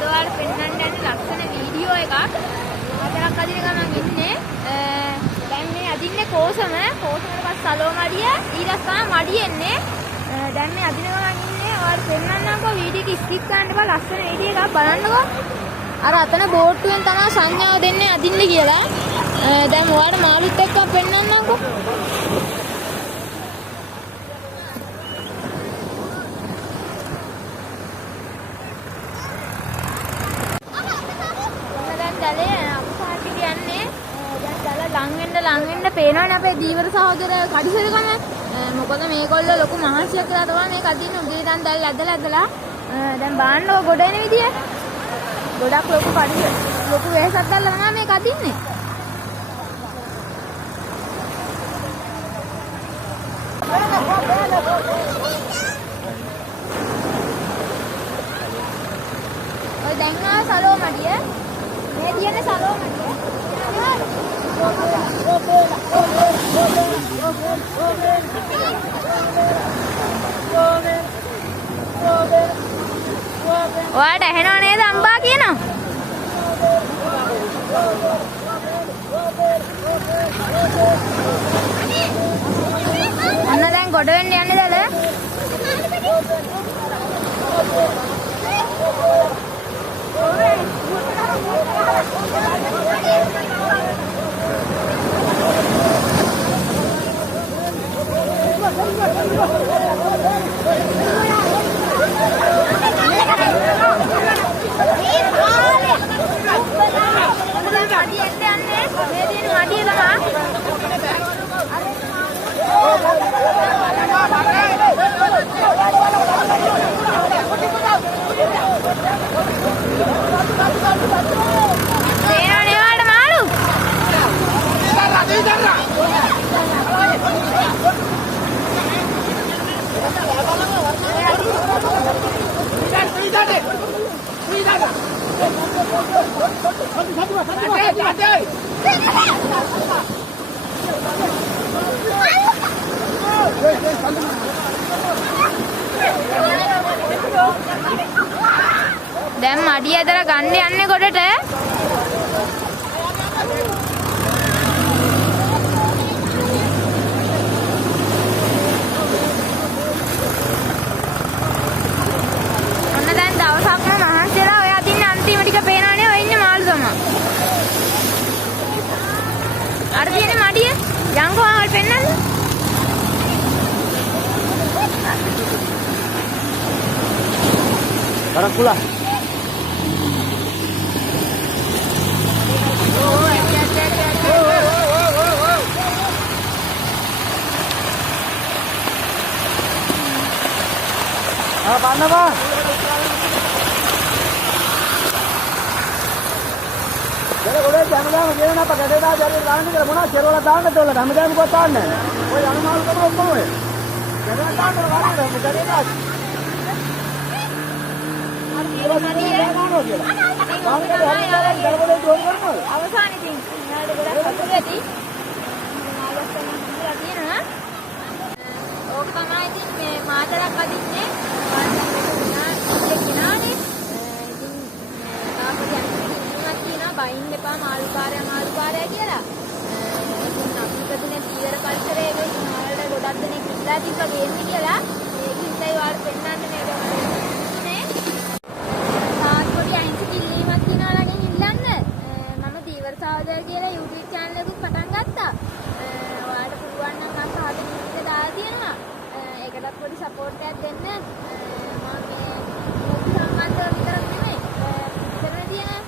අද ඔයාලට පෙන්වන්න යන්නේ ලස්සන වීඩියෝ එකක්. මාතරක් අදින ගමන් ඉන්නේ. දැන් මේ අදින්නේ කෝසම. කෝසමකට පස්සේ සලෝ මඩිය. ඊළඟ තමයි මඩිය එන්නේ. දැන් මේ අදින ගමන් ඉන්නේ. ඔයාලට පෙන්වන්නම්කෝ වීඩියෝ එක ස්කිප් කරන්න එපා. ලස්සන වීඩියෝ එකක් බලන්නකෝ. අර අතන බෝට්ටුවෙන් තමයි සංඥාව දෙන්නේ අදින්න කියලා. දැන් ඔයාලට මාළුත් එක්ක පෙන්වන්නම්කෝ. ලං වෙන්න පේනවනේ අපේ දීවර සහෝදර කඩිසරකම. මොකද මේගොල්ලෝ ලොකු මහන්සියක් කරලා තමයි මේක අදින්නේ. උදේ ඉඳන් දැල් ඇදලා දැන් බාන්නෝ ගොඩ එන විදිය. ගොඩක් ලොකු වෙහසක් දැල්ලා තමයි මේක අදින්නේ. ඔය දැන් ආ සලෝ මඩිය. මේ තියෙන්නේ සලෝ මඩිය. ඔයාලට ඇහෙනව නේද අම්බා කියනවා? අන්න දැන් ගොඩ වෙන්න යන්නේ දැල. දැන් මඩිය ඇදලා ගන්න යන්නේ ගොඩට. ඔන්න දැන් දවසක්ම මහන්සියලා ඔය අදින්න අන්තිම ටික පේනවනේ. ඔය ඉන්නේ මාළු තමයි. අර තියෙන්නේ මඩිය. යංකෝ ආවල් පෙන්නන්න. Barangkula. Apa Bang? Jadi boleh jangan dia nak pakai dah jadi lain ni mana cerola dah nak dola, kami jangan buat tan. Oh yang malu kamu apa ni? Jangan tan orang ni, jadi dah. අවසාන ඉතින් යාළුවෝ ගොඩක් සතුටු ඇති. ආලස්සන ඉඳලා තියෙනවා. ඕක තමයි ඉතින් මේ මාතරක් අදින්නේ. ඉතින් තාපරි අනිත් තියෙනවා බයින් එපා මාළුකාරය කියලා. ඉතින් අපිටදනේ පීවර පරිසරයේ වලට ගොඩක් දෙනෙක් ඉඳලා තිබ්බා ගේන්නේ කියලා. ඒකින් තමයි වාට පෙන්නන්නේ මේක. සහෝදර කියලා YouTube channel එකක් පටන් ගත්තා. ඔයාලට පුළුවන් නම් අර සහෝදර විදිහට දාලා තියෙනවා. ඒකටත් පොඩි support එකක් දෙන්න. මම මේ සම්බන්ධව විතරක් නෙමෙයි. ඉතන තියෙන